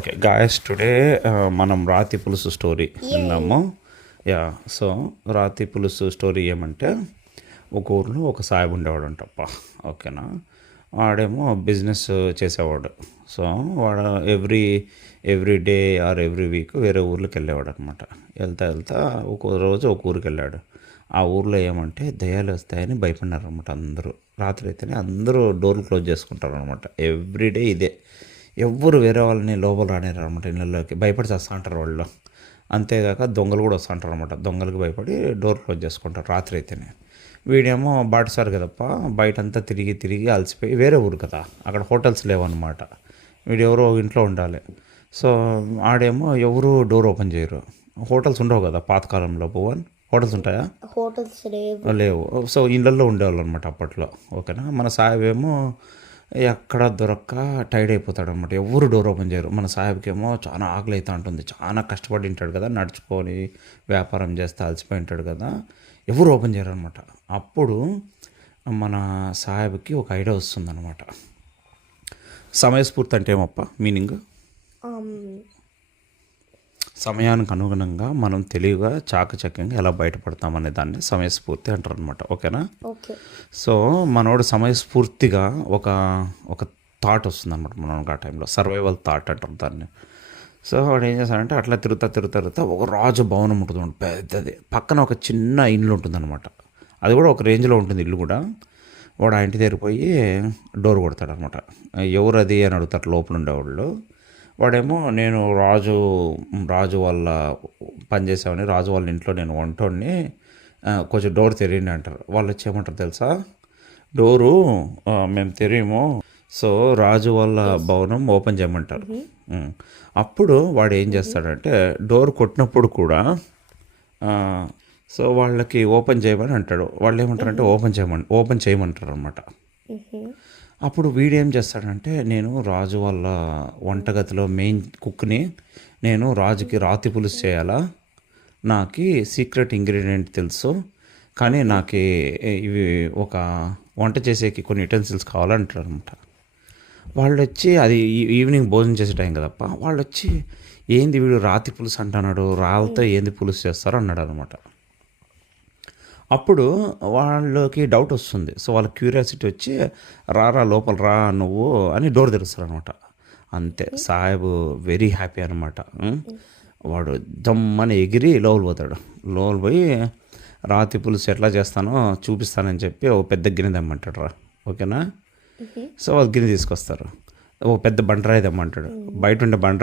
Okay guys today మనం రాతి పులుసు స్టోరీ విన్నాము. యా, సో రాతి పులుసు స్టోరీ ఏమంటే ఒక ఊర్లో ఒక సాయిబు ఉండేవాడు అంటప్ప. ఓకేనా, వాడేమో బిజినెస్ చేసేవాడు. సో వాడు every day or every week వేరే ఊర్లోకి వెళ్ళేవాడు అనమాట. వెళ్తా ఒక రోజు ఒక ఊరికి వెళ్ళాడు. ఆ ఊర్లో ఏమంటే దయ్యాలు వస్తాయని భయపడినారనమాట అందరూ. రాత్రి అయితేనే అందరూ డోర్లు క్లోజ్ చేసుకుంటారు అనమాట. ఎవ్రీడే ఇదే, ఎవ్వరు వేరే వాళ్ళని లోపల రానిరు అనమాట. ఇళ్ళలోకి భయపడి చేస్తూ ఉంటారు వాళ్ళు. అంతేగాక దొంగలు కూడా వస్తూ ఉంటారు అనమాట. దొంగలకి భయపడి డోర్ క్లోజ్ చేసుకుంటారు రాత్రి అయితేనే. వీడేమో బాటసారు కదప్ప, బయటంతా తిరిగి అలసిపోయి వేరే ఊరు కదా, అక్కడ హోటల్స్ లేవన్నమాట. వీడు ఎవరో ఇంట్లో ఉండాలి. సో ఆడేమో ఎవరు డోర్ ఓపెన్ చేయరు. హోటల్స్ ఉండవు కదా పాతకాలంలో. భువన్, హోటల్స్ ఉంటాయా? హోటల్స్ లేవు. సో ఇళ్ళల్లో ఉండేవాళ్ళు అనమాట అప్పట్లో. ఓకేనా, మన సాహెబేమో ఎక్కడ దొరక్క టైర్డ్ అయిపోతాడు అనమాట. ఎవరు డోర్ ఓపెన్ చేయరు. మన సాహెబ్కి ఏమో చాలా ఆకలి అవుతూ ఉంటుంది. చాలా కష్టపడి ఉంటాడు కదా, నడుచుకొని వ్యాపారం చేస్తే అలసిపోయి ఉంటాడు కదా, ఎవరు ఓపెన్ చేయరు అనమాట. అప్పుడు మన సాహెబ్కి ఒక ఐడియా వస్తుంది అనమాట. సమయస్ఫూర్తి అంటే ఏమప్ప మీనింగ్? సమయానికి అనుగుణంగా మనం తెలివిగా చాకచక్యంగా ఎలా బయటపడతామనే దాన్ని సమయస్ఫూర్తి అంటారు అనమాట. ఓకేనా? సో మనోడు సమయస్ఫూర్తిగా ఒక థాట్ వస్తుంది అనమాట మనకు. ఆ టైంలో సర్వైవల్ థాట్ అంటారు దాన్ని. సో వాడు ఏం చేస్తాడంటే అట్లా తిరుగుతా ఒక రాజు భవనం ఉంటుంది పెద్దది. పక్కన ఒక చిన్న ఇల్లు ఉంటుందన్నమాట. అది కూడా ఒక రేంజ్లో ఉంటుంది ఇల్లు కూడా. వాడు ఆ ఇంటి దగ్గర పోయి డోర్ కొడతాడు అనమాట. ఎవరు అది అని అడుగుతారు లోపల ఉండేవాళ్ళు. వాడేమో నేను రాజు వాళ్ళ పనిచేసేవాడిని, రాజు వాళ్ళ ఇంట్లో నేను వంటోడిని, కొంచెం డోర్ తెరియండి అంటారు. వాళ్ళు వచ్చి ఏమంటారు తెలుసా, డోరు మేము తెరియము, సో రాజు వాళ్ళ భవనం ఓపెన్ చేయమంటారు. అప్పుడు వాడు ఏం చేస్తాడంటే డోర్ కొట్టినప్పుడు కూడా సో వాళ్ళకి ఓపెన్ చేయమని అంటాడు. వాళ్ళు ఏమంటారంటే ఓపెన్ చేయమంటారు అనమాట. అప్పుడు వీడేం చేస్తాడంటే నేను రాజు వాళ్ళ వంటగదిలో మెయిన్ కుక్ని, నేను రాజుకి రాతి పులుసు చేయాలా, నాకు సీక్రెట్ ఇంగ్రీడియంట్ తెలుసు, కానీ నాకు ఇవి ఒక వంట చేసేకి కొన్ని యుటెన్సిల్స్ కావాలంటారు అనమాట. వాళ్ళు వచ్చి అది ఈవినింగ్ భోజనం చేసే టైం కదప్ప. వాళ్ళు వచ్చి ఏంది వీడు రాతి పులుసు అంటున్నాడు, రాళ్ళతో ఏంది పులుసు చేస్తారో అన్నాడు అనమాట. అప్పుడు వాళ్ళకి డౌట్ వస్తుంది. సో వాళ్ళ క్యూరియాసిటీ వచ్చి రారా లోపల రా నువ్వు అని డోర్ తెరుస్తారు అనమాట. అంతే, సాహెబ్ వెరీ హ్యాపీ అనమాట. వాడు దమ్మని ఎగిరి లోపల పోతాడు. లోపల పోయి రాతి పులుసు ఎట్లా చేస్తానో చూపిస్తానని చెప్పి ఒక పెద్ద గిన్నె తెమ్మంటాడు రా. ఓకేనా? సో వాళ్ళు గిన్నె తీసుకొస్తారు. ఒక పెద్ద బండరాయి తెమ్మంటాడు. బయట ఉండే బండరాయి